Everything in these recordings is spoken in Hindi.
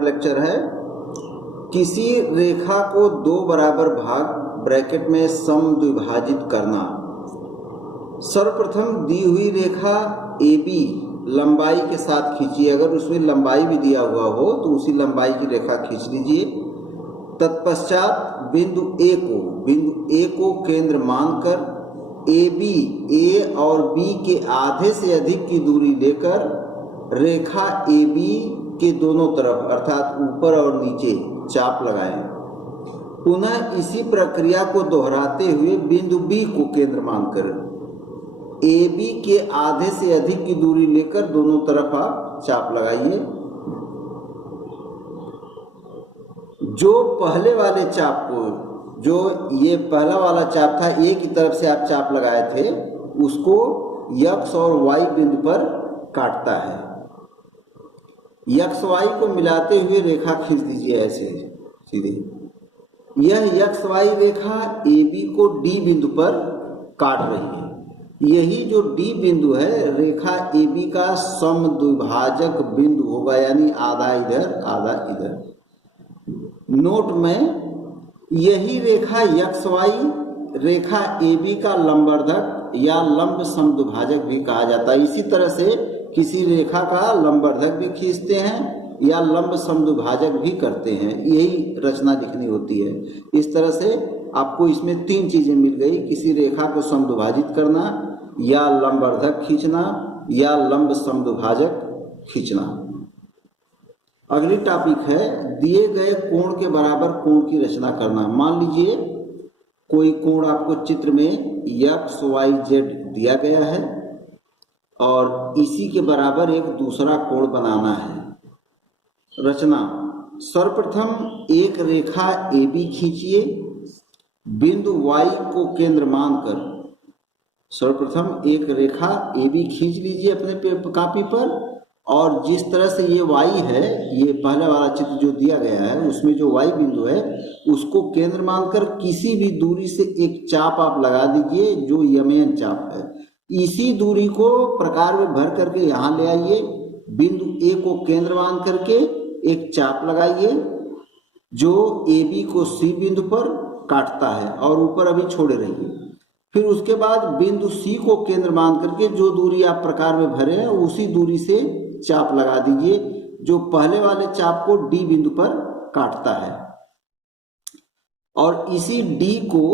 लेक्चर है। किसी रेखा को दो बराबर भाग ब्रैकेट में समद्विभाजित करना। सर्वप्रथम दी हुई रेखा AB लंबाई के साथ खींचिए। अगर उसमें लंबाई भी दिया हुआ हो तो उसी लंबाई की रेखा खींच लीजिए। तत्पश्चात बिंदु A को केंद्र मानकर AB A और B के आधे से अधिक की दूरी लेकर रेखा AB के दोनों तरफ अर्थात ऊपर और नीचे चाप लगाएं। पुनः इसी प्रक्रिया को दोहराते हुए बिंदु B को केंद्र मानकर AB के आधे से अधिक की दूरी लेकर दोनों तरफ आप चाप लगाइए। जो पहले वाले चाप को, जो ये पहला वाला चाप था, A की तरफ से आप चाप लगाए थे, उसको X और Y बिंदु पर काटता है। XY को मिलाते हुए रेखा खींच दीजिए ऐसे सीधे। यह XY रेखा AB को D बिंदु पर काट रही है। यही जो D बिंदु है रेखा AB का समद्विभाजक बिंदु होगा, यानी आधा इधर आधा इधर। नोट में यही रेखा XY रेखा AB का लंबवर्धक या लंब समद्विभाजक भी कहा जाता है। इसी तरह से किसी रेखा का लंबवर्धक भी खींचते हैं या लंब समद्विभाजक भी करते हैं। यही रचना लिखनी होती है। इस तरह से आपको इसमें तीन चीजें मिल गई, किसी रेखा को समद्विभाजित करना या लंबवर्धक खींचना या लंब समद्विभाजक खींचना। अगली टॉपिक है दिए गए कोण के बराबर कोण की रचना करना। मान लीजिए कोई कोण आपको चित्र में XYZ दिया गया है और इसी के बराबर एक दूसरा कोण बनाना है। रचना, सर्वप्रथम एक रेखा AB खींचिए। बिंदु Y को केंद्र मानकर सर्वप्रथम एक रेखा AB खींच लीजिए अपने कापी पर, और जिस तरह से ये Y है, ये पहले वाला चित्र जो दिया गया है उसमें जो Y बिंदु है उसको केंद्र मानकर किसी भी दूरी से एक चाप आप लगा दीजिए जो यमयन चाप है। इसी दूरी को प्रकार में भर करके यहाँ ले आइए। बिंदु A को केंद्र मान करके एक चाप लगाइए जो AB को C बिंदु पर काटता है और ऊपर अभी छोड़े रहिए। फिर उसके बाद बिंदु C को केंद्र मान करके जो दूरी आप प्रकार में भरे हैं उसी दूरी से चाप लगा दीजिए जो पहले वाले चाप को D बिंदु पर काटता है। और इसी D को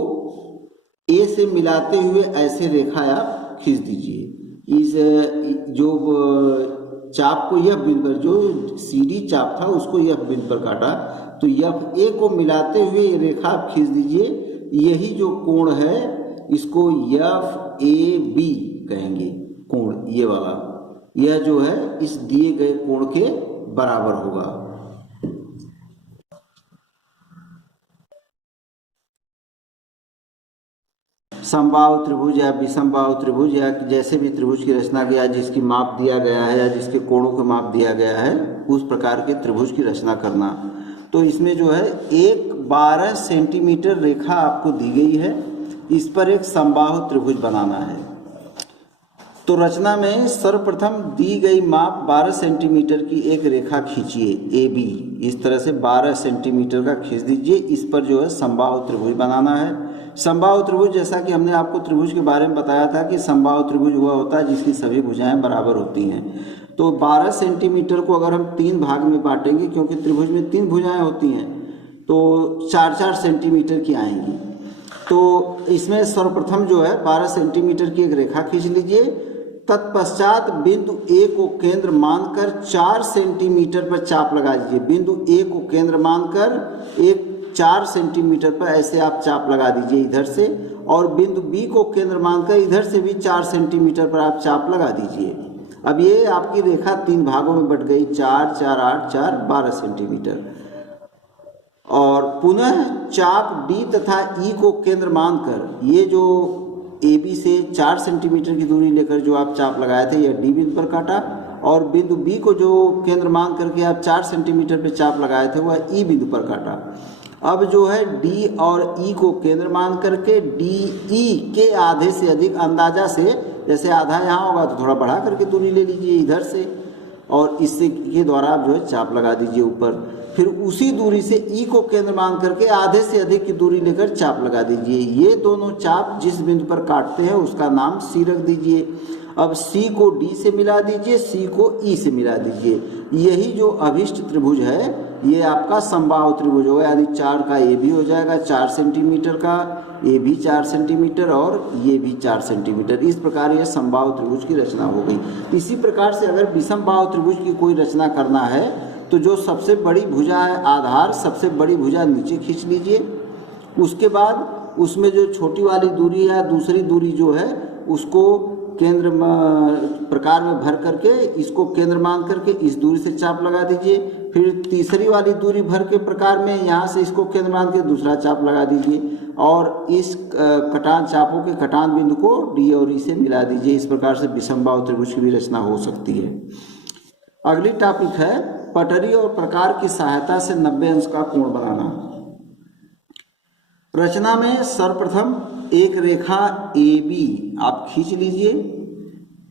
A से मिलाते हुए ऐसे रेखा आप खींच दीजिए। इस जो चाप को F बिंदु पर, जो CD चाप था उसको F बिंदु पर काटा, तो FA को मिलाते हुए ये रेखा आप खींच दीजिए। यही जो कोण है इसको FAB कहेंगे कोण, ये वाला, यह जो है इस दिए गए कोण के बराबर होगा। समबाहु त्रिभुज या विषमबाहु त्रिभुज या जैसे भी त्रिभुज की रचना किया, जिसकी माप दिया गया है या जिसके कोणों का माप दिया गया है, उस प्रकार के त्रिभुज की रचना करना। तो इसमें जो है एक 12 सेंटीमीटर रेखा आपको दी गई है, इस पर एक समबाहु त्रिभुज बनाना है। तो रचना में सर्वप्रथम दी गई माप 12 सेंटीमीटर की एक रेखा खींचिए AB। इस तरह से 12 सेंटीमीटर का खींच दीजिए। इस पर जो है समबाहु त्रिभुज बनाना है। समबाहु त्रिभुज, जैसा कि हमने आपको त्रिभुज के बारे में बताया था कि समबाहु त्रिभुज हुआ होता है जिसकी सभी भुजाएं बराबर होती हैं। तो 12 सेंटीमीटर को अगर हम 3 भाग में बांटेंगे, क्योंकि त्रिभुज में 3 भुजाएं होती हैं, तो 4-4 सेंटीमीटर की आएंगी। तो इसमें सर्वप्रथम जो है 12 सेंटीमीटर की एक रेखा खींच लीजिए। तत्पश्चात बिंदु A को केंद्र मानकर 4 सेंटीमीटर पर चाप लगा दीजिए। बिंदु A को केंद्र मानकर एक 4 सेंटीमीटर पर ऐसे आप चाप लगा दीजिए इधर से, और बिंदु B को केंद्र मानकर इधर से भी 4 सेंटीमीटर पर आप चाप लगा दीजिए। अब ये आपकी रेखा 3 भागों में बट गई, 4, 4, 8, 4, 12 सेंटीमीटर। और पुनः चाप D तथा E को केंद्र मानकर ये जो AB से 4 सेंटीमीटर की दूरी लेकर जो आप चाप लगाए थे यह D बिंदु पर काटा, और बिंदु B को जो केंद्र मान करके आप 4 सेंटीमीटर पे चाप लगाए थे वह E बिंदु पर काटा। अब जो है D और E को केंद्र मान करके DE के आधे से अधिक, अंदाजा से, जैसे आधा यहाँ होगा तो थोड़ा बढ़ा करके दूरी ले लीजिए इधर से, और इससे के द्वारा आप जो है चाप लगा दीजिए ऊपर। फिर उसी दूरी से ई को केंद्र मान करके आधे से अधिक की दूरी लेकर चाप लगा दीजिए। ये दोनों चाप जिस बिंदु पर काटते हैं उसका नाम सी रख दीजिए। अब सी को डी से मिला दीजिए, सी को ई से मिला दीजिए। यही जो अभिष्ट त्रिभुज है ये आपका समबाहु त्रिभुज होगा, यानी 4 का ए भी हो जाएगा 4 सेंटीमीटर का, ए भी 4 सेंटीमीटर और ये भी 4 सेंटीमीटर। इस प्रकार ये समबाहु त्रिभुज की रचना हो गई। इसी प्रकार से अगर विषमबाहु त्रिभुज की कोई रचना करना है तो जो सबसे बड़ी भुजा है आधार, सबसे बड़ी भुजा नीचे खींच लीजिए। उसके बाद उसमें जो छोटी वाली दूरी है, दूसरी दूरी जो है उसको केंद्र प्रकार में भर करके इसको केंद्र मान करके इस दूरी से चाप लगा दीजिए। फिर तीसरी वाली दूरी भर के प्रकार में यहाँ से इसको केंद्र मान के दूसरा चाप लगा दीजिए और इस कटान चापों के कटान बिंदु को डी और ई से मिला दीजिए। इस प्रकार से विषमबाहु त्रिभुज की भी रचना हो सकती है। अगली टॉपिक है पटरी और प्रकार की सहायता से 90 अंश का कोण बनाना। रचना में सर्वप्रथम एक रेखा ए बी आप खींच लीजिए।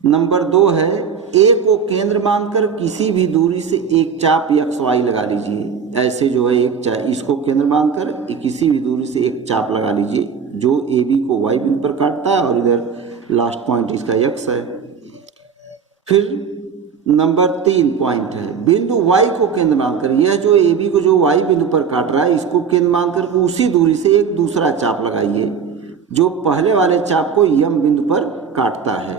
नंबर 2 है ए को केंद्र मानकर किसी भी दूरी से एक चाप एक्स वाई लगा लीजिए। ऐसे जो है एक इसको केंद्र मानकर किसी भी दूरी से एक चाप लगा लीजिए जो ए बी को वाई बिंदु पर काटता है और इधर लास्ट पॉइंट इसका एक्स है। फिर नंबर 3 पॉइंट है बिंदु y को केंद्र मानकर, यह जो ए बी को जो y बिंदु पर काट रहा है इसको केंद्र मानकर उसी दूरी से एक दूसरा चाप लगाइए जो पहले वाले चाप को यम बिंदु पर काटता है।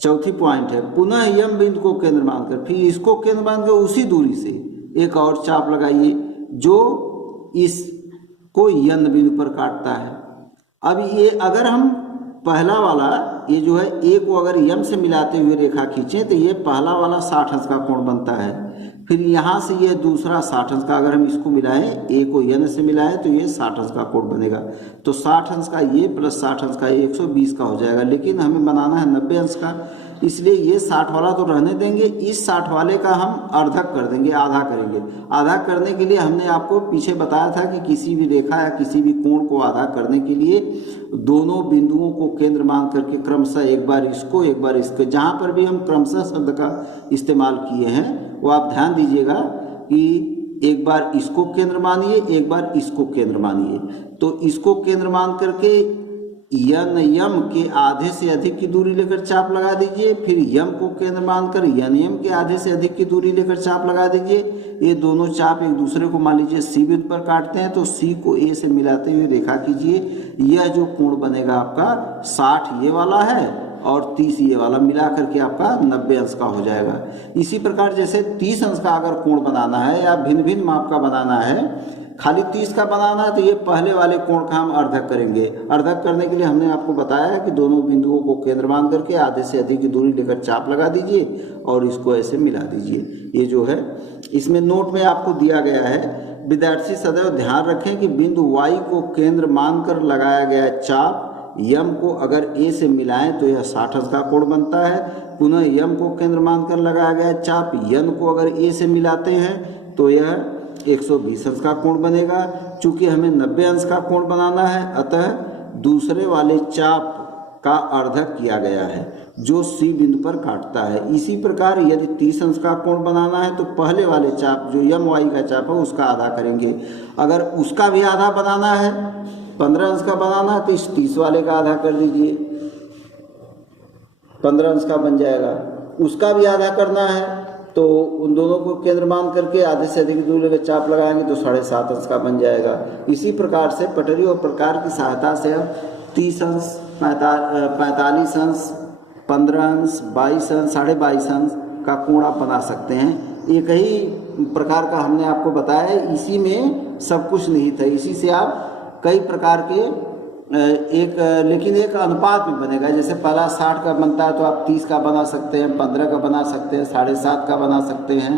चौथी पॉइंट है पुनः यम बिंदु को केंद्र मानकर फिर इसको केंद्र मानकर उसी दूरी से एक और चाप लगाइए जो इसको यन बिंदु पर काटता है। अब ये अगर हम पहला वाला ये जो है ए को अगर यम से मिलाते हुए रेखा खींचें तो ये पहला वाला 60 अंश का कोण बनता है। फिर यहाँ से ये दूसरा 60 अंश का अगर हम इसको मिलाएं ए को यन से मिलाएं तो ये 60 अंश का कोण बनेगा। तो 60 अंश का ये प्लस 60 अंश का ये 120 का हो जाएगा। लेकिन हमें बनाना है 90 अंश का, इसलिए ये 60 वाला तो रहने देंगे, इस 60 वाले का हम अर्धक कर देंगे, आधा करेंगे। आधा करने के लिए हमने आपको पीछे बताया था कि किसी भी रेखा या किसी भी कोण को आधा करने के लिए दोनों बिंदुओं को केंद्र मान करके क्रमशः एक बार इसको एक बार इसको, जहाँ पर भी हम क्रमशः शब्द का इस्तेमाल किए हैं वो आप ध्यान दीजिएगा कि एक बार इसको केंद्र मानिए एक बार इसको केंद्र मानिए। तो इसको केंद्र मान करके यन यम के आधे से अधिक की दूरी लेकर चाप लगा दीजिए। फिर यम को केंद्र मानकर यन यम के आधे से अधिक की दूरी लेकर चाप लगा दीजिए। ये दोनों चाप एक दूसरे को मान लीजिए सी बिंदु पर काटते हैं तो सी को ए से मिलाते हुए रेखा कीजिए। यह जो कोण बनेगा आपका 60 ये वाला है और 30 ये वाला मिला करके आपका 90 अंश का हो जाएगा। इसी प्रकार जैसे 30 अंश का अगर कोण बनाना है या भिन्न भिन्न माप का बनाना है, खाली 30 का बनाना है तो ये पहले वाले कोण का हम अर्धक करेंगे। अर्धक करने के लिए हमने आपको बताया है कि दोनों बिंदुओं को केंद्र मान करके आधे से अधिक की दूरी लेकर चाप लगा दीजिए और इसको ऐसे मिला दीजिए। ये जो है इसमें नोट में आपको दिया गया है, विद्यार्थी सदैव ध्यान रखें कि बिंदु y को केंद्र मानकर लगाया गया चाप यम को अगर ए से मिलाएं तो यह 60 अंश का कोण बनता है। पुनः यम को केंद्र मानकर लगाया गया चाप यन को अगर ए से मिलाते हैं तो यह 120 अंश का कोण बनेगा। चूंकि हमें 90 अंश का कोण बनाना है अतः दूसरे वाले चाप का अर्धक किया गया है जो सी बिंदु पर काटता है। इसी प्रकार यदि 30 अंश का कोण बनाना है तो पहले वाले चाप जो यम वाई का चाप है उसका आधा करेंगे। अगर उसका भी आधा बनाना है 15 अंश का बनाना है तो इस 30 वाले का आधा कर दीजिए, 15 अंश का बन जाएगा। उसका भी आधा करना है तो उन दोनों को केंद्र मान करके आधे से अधिक दूरी लेकर चाप लगाएंगे तो 7.5 अंश का बन जाएगा। इसी प्रकार से पटरी और प्रकार की सहायता से हम 30 अंश 45 अंश 15 अंश 22 अंश 22.5 अंश का कोण आप बना सकते हैं। एक ही प्रकार का हमने आपको बताया है, इसी में सब कुछ निहित है। इसी से आप कई प्रकार के लेकिन एक अनुपात में बनेगा। जैसे पहला 60 का बनता है तो आप 30 का बना सकते हैं, 15 का बना सकते हैं, 7.5 का बना सकते हैं,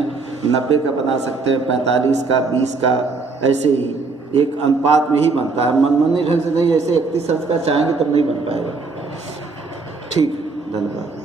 90 का बना सकते हैं, 45 का, 20 का, ऐसे ही एक अनुपात में ही बनता है। मनमानी ढंग से नहीं, ऐसे 31 अंश का चाहेंगे तब नहीं बन पाएगा। ठीक, धन्यवाद।